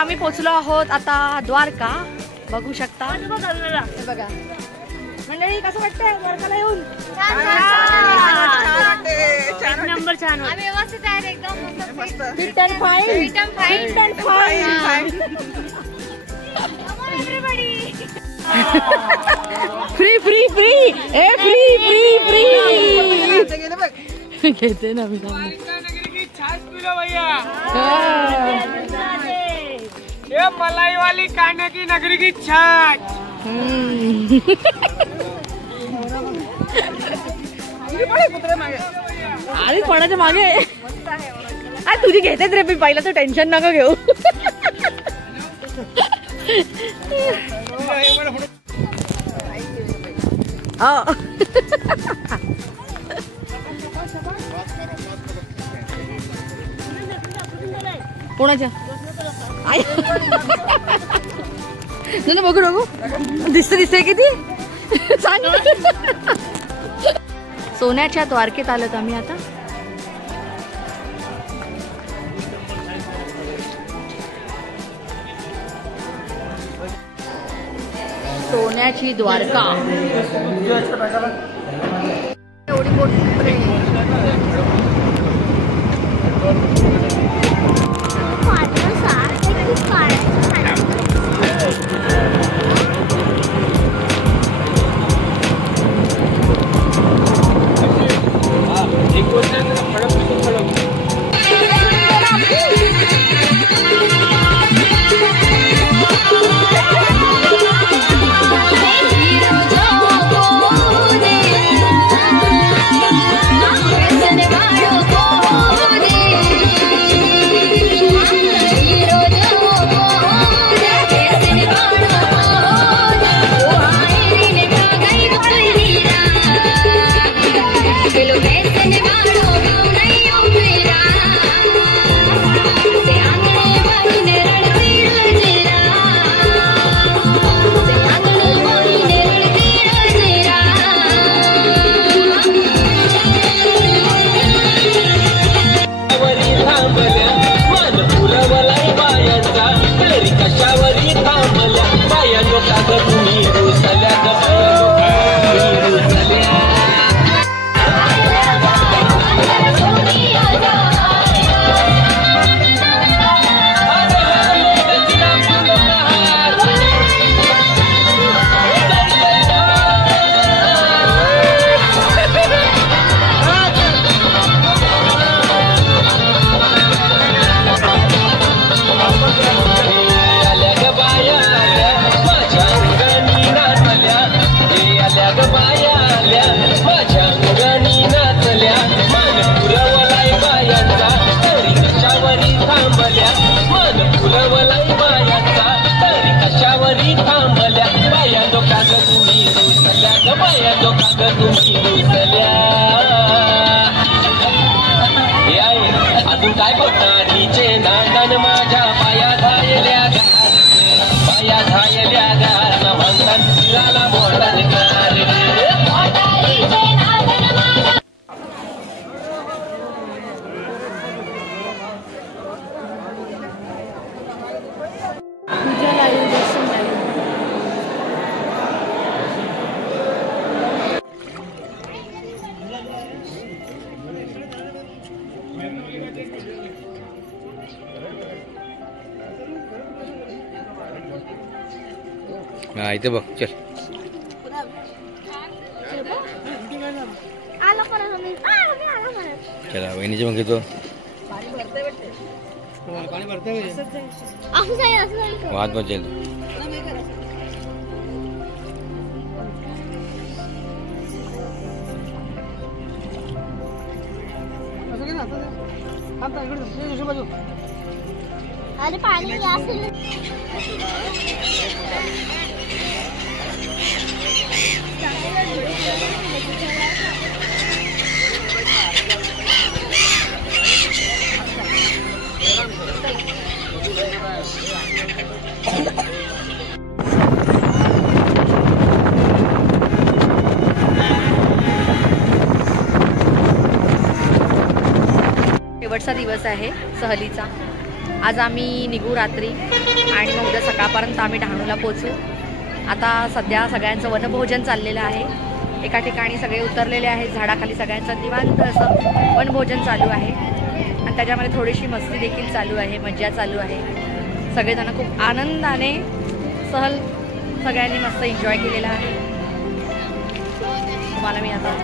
आम्ही पोचलो आहोत आता द्वारका. बघू शकता. बघा मंडळी कसं वाटतंय द्वारकाला येऊन. नंबर छान. आम्ही व्यवस्थित आहे एकदम मस्त. Fit and fine. Fit and fine. Free free free A free free free घेते ना मी. ये मलाई वाली कान्हा की नगरी की छाछ. आधी कोणाच्या मागे अरे तुझी घेतेच रे. मी पहिला तर टेन्शन नका घेऊ. कोणाच्या बघू बघू दिसते किती सांग. सोन्याच्या द्वारकेत आलोत आम्ही आता. सोन्याची द्वारका. एवढी मोठी हा इथे बघ. चल चला वहिनीचे मग घेतो. वाद बचेल. अरे पाणी शेवटचा दिवस आहे सहलीचा आज आम्ही निघू रात्री आणि मग उद्या सकाळपर्यंत आम्ही डहाणूला पोचू. आता सध्या सगळ्यांचं वनभोजन चाललेलं आहे. एका ठिकाणी सगळे उतरलेले आहेत झाडाखाली, सगळ्यांचं निवांत असं वनभोजन चालू आहे आणि त्याच्यामध्ये थोडीशी मस्ती देखील चालू आहे, मज्जा चालू आहे. सगळेजण खूप आनंदाने सहल सगळ्यांनी मस्त एन्जॉय केलेला आहे. तुम्हाला मी आता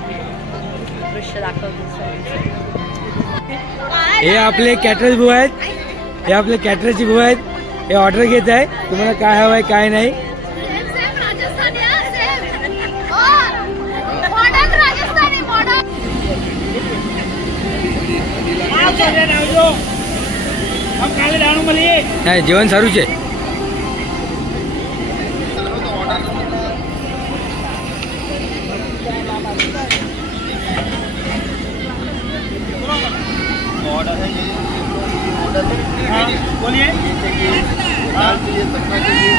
दृश्य दाखवते. हे आपले कॅटरर्स भाऊ आहेत, हे आपले कॅटरर्सची भाऊ आहेत. हे ऑर्डर घेत आहे, तुम्हाला काय हवं आहे काय नाही. नाही जेवण सारूच आहे. बोलिए. दाल चाहिए, सब्जी चाहिए,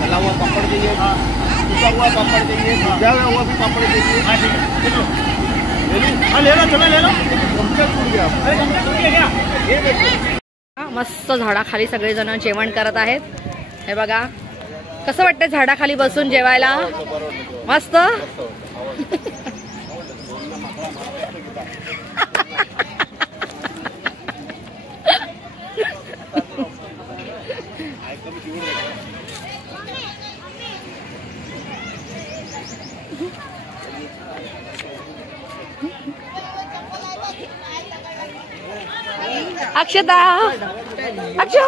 तला हुआ पापड़ चाहिए, सूखा हुआ पापड़ चाहिए, भुजा हुआ भी पापड़ चाहिए. हाँ ठीक है, ले लो चलो ले लो. मस्त झाडाखाली सगळेजण जेवण करत आहेत. हे बघा कसं वाटतं झाडाखाली बसून जेवायला. मस्त. अक्षता, अक्षय,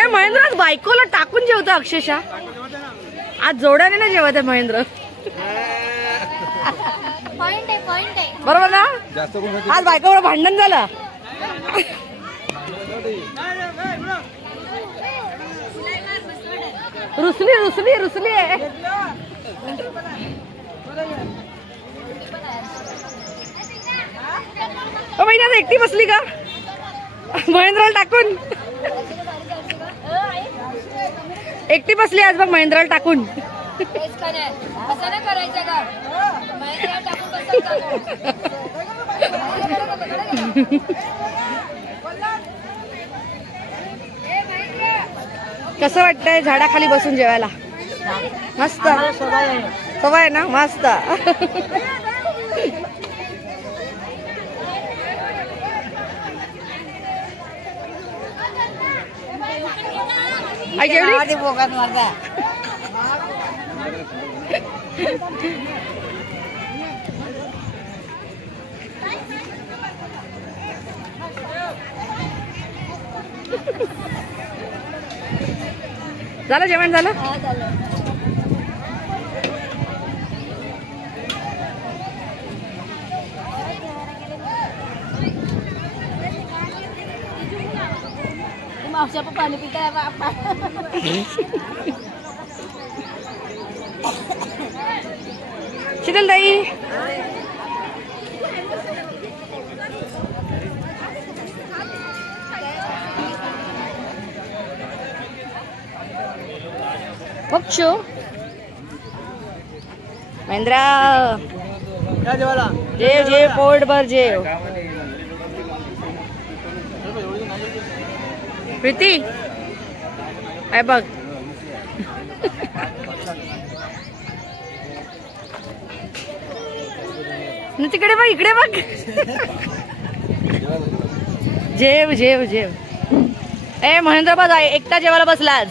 ए महेंद्र आज बायकोला टाकून जेवतो अक्षरशः. आज जोड्याने ना जेवत आहे महेंद्र. बरोबर ना. आज बायकोवर भांडण झालं. रुसली रुसली रुसली आहे. महिन्यात एकटी बसली का महेंद्राला टाकून. एकटी बसली आज बघ महेंद्राला टाकून. कसं वाटतंय झाडाखाली बसून जेवायला. मस्त सवय ना. मस्त. झालं जेवण झालं. मावशी पाणी पिताय शीतल ताई. बघशो महेंद्रा जेव जेव पोटभर जेव. प्रीती काय बघ. तिकडे बघ इकडे बघ. जेव जेव जेव. ए महेंद्र बघ एकटा जेवायला बसला आज.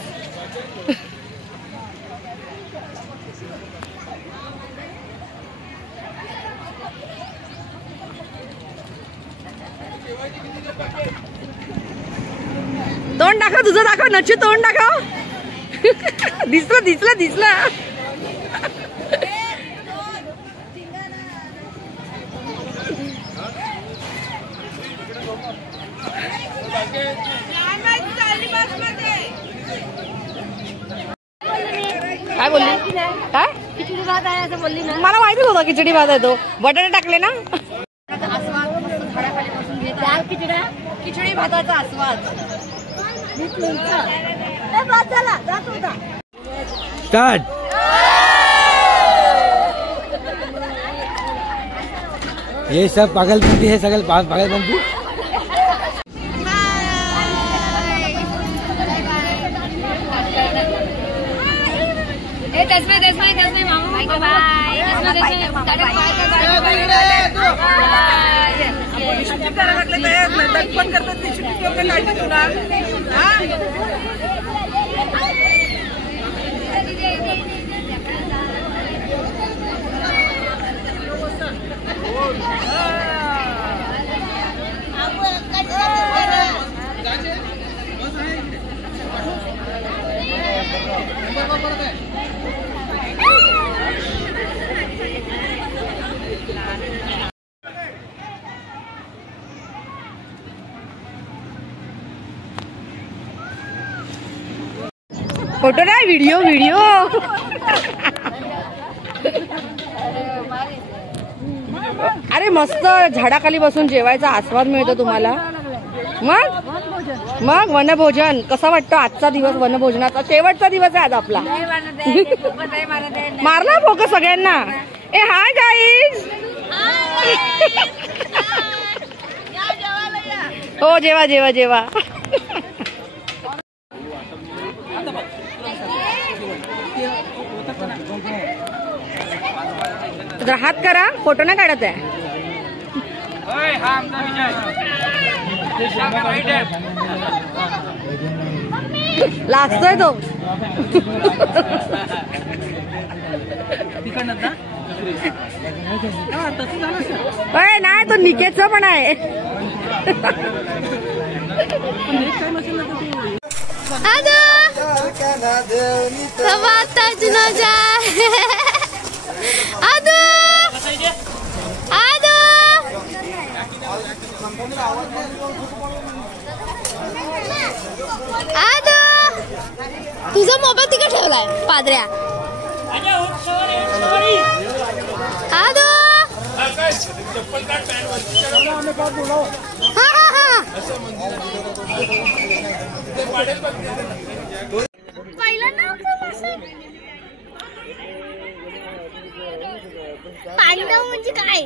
तोंड दाखव तुझं दाखव. नच्चू तोंड दाखव. दिसलं दिसलं दिसलं. काय बोलली. काय खिचडी भात आहे असं बोलली ना. मला माहितीच होतं खिचडी भात आहे तो. बटाटे टाकले ना. खिचड्या खिचडी भाताचा आस्वाद. स्टार्ट. ये सब पागलपंती है, सगळं पागलपंती. फोटो नाही, व्हिडिओ व्हिडिओ. अरे मस्त झाडाखाली बसून जेवायचा आस्वाद मिळतो तुम्हाला. मग वनभोजन कसं वाटतं आजचा दिवस? वनभोजनाचा शेवटचा दिवस आहे आज आपला. मारला फोकस सगळ्यांना. ए हाय गाईज. हो जेवा जेवा जेवा. जरा हात करा, फोटो नाही काढत आहे. लागतोय तो. नाही तो निकेचं पण आहे. तुझा मोबाईल तिकडे ठेवलाय पादऱ्या. पांडव म्हणजे काय?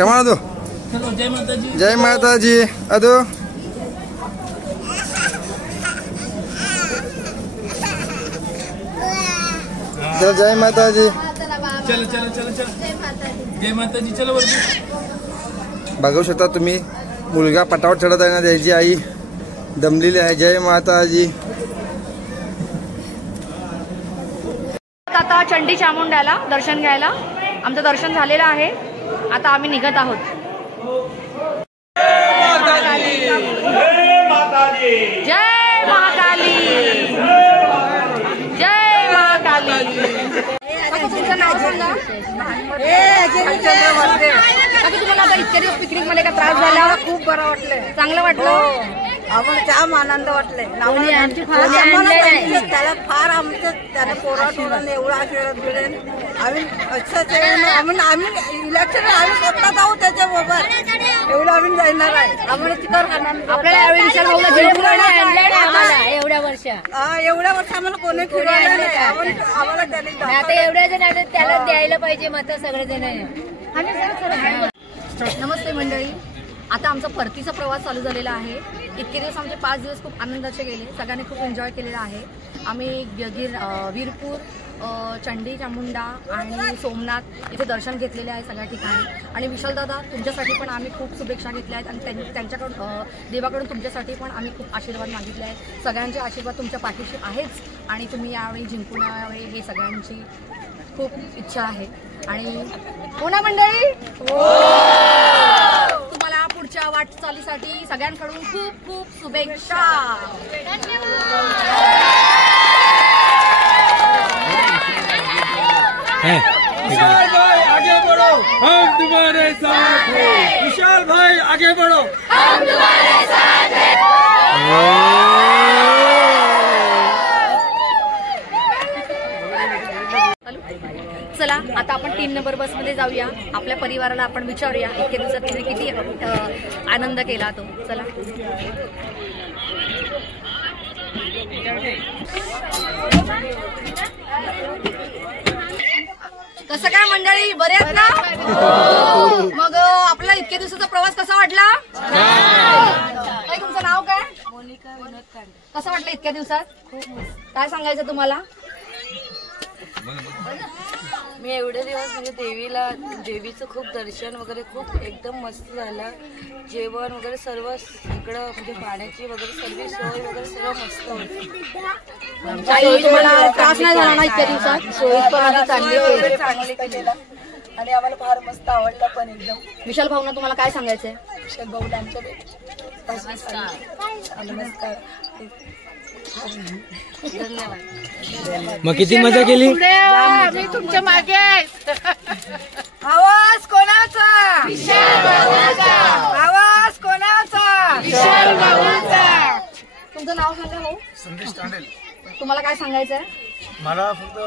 Kemana tuh? Jai Mataji. Aduh. चल जय माताजी. चल चल चल चल. जय माताजी. चल वरती. बघू शकता तुम्ही मुलगा पटावर चढत आहे ना, त्याची आई दमलेली आहे. जय माताजी. आता चंडी चामुंड्याला दर्शन घ्यायला. आमचं दर्शन झालेलं आहे. आता आम्ही निघत आहोत. जय महाकाली. जय महाकाली. तुमचं नाव सांगा. तुम्हाला आता इतक्या दिवस पिकनिक मध्ये का त्रास झाला? खूप बरं वाटलं. चांगलं वाटलं. आम्हाला जाम आनंद वाटले. त्याला फार आमचं त्याने पोरात होऊन एवढा आशीर्वाद मिळेल. आम्ही आम्ही इलेक्शन आम्ही स्वतः जाऊ त्याच्याबरोबर. एवढं आम्ही जाणार आहे. आम्हाला चिकर आनंद. आपल्याला एवढ्या वर्ष आम्हाला कोणी फिरवलं नाही. आम्हाला आता एवढ्या जण त्याला द्यायला पाहिजे मत सगळेजण. नमस्ते मंडळी. आता आमचा परतीचा प्रवास चालू झालेला आहे. इतके दिवस आमचे 5 दिवस खूप आनंदाचे गेले. सगळ्यांनी खूप एन्जॉय केलेला आहे. आम्ही वीरपूर, चंडी चामुंडा आणि सोमनाथ इथे दर्शन घेतलेले आहे सगळ्या ठिकाणी. आणि विशालदादा, तुमच्यासाठी पण आम्ही खूप शुभेच्छा घेतल्या आहेत आणि त्यांच्याकडून देवाकडून तुमच्यासाठी पण आम्ही खूप आशीर्वाद मागितले आहेत. सगळ्यांचे आशीर्वाद तुमच्या पाठीशी आहेच आणि तुम्ही यावेळी जिंकून यावे हे सगळ्यांची खूप इच्छा आहे. आणि हो ना मंडळी, तुम्हाला पुढच्या वाटचालीसाठी सगळ्यांकडून खूप खूप शुभेच्छा. विशाल भाई आगे बढ़ो, हम तुम्हारे साथ हैं. विशाल भाई आगे बढ़ो, हम तुम्हारे साथ हैं. चला आता आपण 3 नंबर बसमध्ये जाऊया. आपल्या परिवाराला आपण विचारूया इतक्या दिवसात तिने किती आनंद केला तो. चला. कसं काय मंडळी, बरे आहेत ना? मग आपला इतक्या दिवसाचा प्रवास कसा वाटला? तुमचं नाव काय? मोनिका विनोद कांडे. कसं वाटलं इतक्या दिवसात? काय सांगायचं तुम्हाला? मी एवढे दिवस म्हणजे देवीचं खूप दर्शन वगैरे खूप एकदम मस्त झालं. जेवण वगैरे सर्व इकडं म्हणजे पाण्याची वगैरे सर्व सोय वगैरे सर्व मस्त होती. तुम्हाला त्रास नाही झाला ना इतक्या दिवसात? सोयी पण चांगली केलेला आणि आम्हाला फार मस्त आवडला पण एकदम. विशाल भाऊना तुम्हाला काय सांगायचंय? विशाल भाऊला आमच्या नमस्कार. मग किती मजा केली? आम्ही तुमच्या मागे आवाज कोणाचा? विशाल भाऊचा. आवाज कोणाचा? विशाल भाऊचा. तुमचं नाव सांगा भाऊ. संदेश तांडेल. तुम्हाला काय सांगायचंय? मला फक्त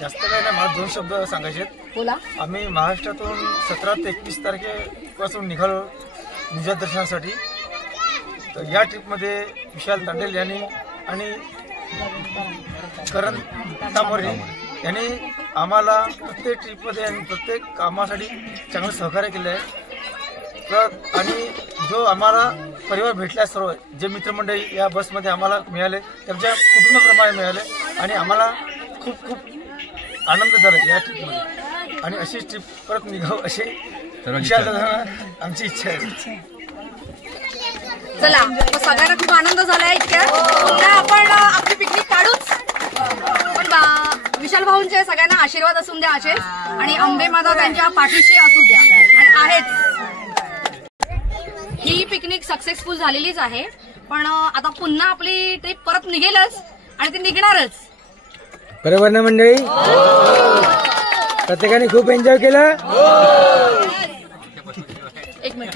जास्त काही नाही, मला 2 शब्द सांगायचे आहेत. बोला. आम्ही महाराष्ट्रातून 17 ते 21 तारखेपासून निघालो निजात दर्शनासाठी. तर या ट्रिपमध्ये विशाल तांडेल यांनी आणि करण तांबोरे यांनी आम्हाला प्रत्येक ट्रिपमध्ये आणि प्रत्येक कामासाठी चांगलं सहकार्य केलं आहे. तर आणि जो आम्हाला परिवार भेटल्या सर्व जे मित्रमंडळी या बसमध्ये आम्हाला मिळाले त्यांच्या कुटुंबाप्रमाणे मिळाले आणि आम्हाला खूप खूप आनंद झाला या ट्रिपमध्ये. आणि अशीच ट्रिप परत निघावं अशी आमची इच्छा आहे. चला, सगळ्यांना खूप आनंद झालाय इतक्या. आपण आपली पिकनिक काढूच, पण विशाल भाऊंचे सगळ्यांना आशीर्वाद असून द्या असेच आणि अंबे माता त्यांच्या पाठीशी असू द्या आणि आहेच. ही पिकनिक सक्सेसफुल झालेलीच आहे, पण आता पुन्हा आपली ट्रिप परत निघेलच आणि ती निघणारच. बरोबर ना मंडळी? प्रत्येकाने खूप एन्जॉय केलं. एक मिनिट.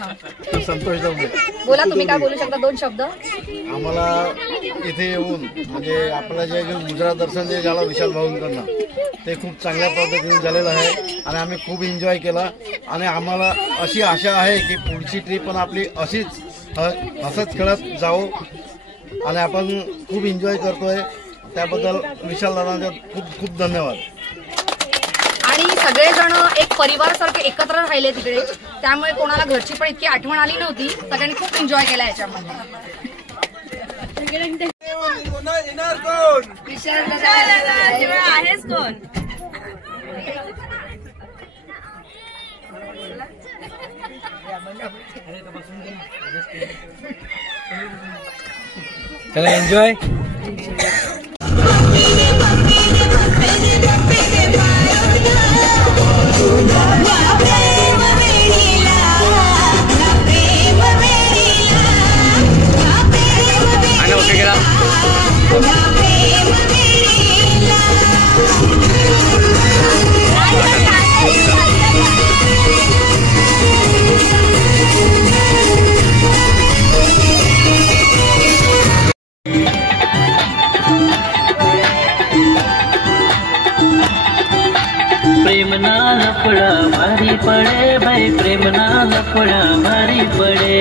संतोष दामले. बोला, तुम्ही काय बोलू शकता? 2 शब्द. आम्हाला इथे येऊन म्हणजे आपलं जे गुजरात दर्शन जे झालं विशाल भाऊंकडनं ते खूप चांगल्या पद्धतीने झालेलं आहे आणि आम्ही खूप एन्जॉय केला. आणि आम्हाला अशी आशा आहे की पुढची ट्रिप पण आपली अशीच हसत खेळत जाऊ आणि आपण खूप एन्जॉय करतोय. त्याबद्दल विशाल दादांचा खूप खूप धन्यवाद. आणि सगळेजण एक परिवारासारखे एकत्र राहिले तिकडे, त्यामुळे कोणाला घरची पण इतकी आठवण आली नव्हती. सगळ्यांनी खूप एन्जॉय केला याच्यामध्ये. आहेच कोण? चला एन्जॉय. प्रेम ना लफड़ा भारी पड़े भाई, प्रेम ना लफड़ा भारी पड़े.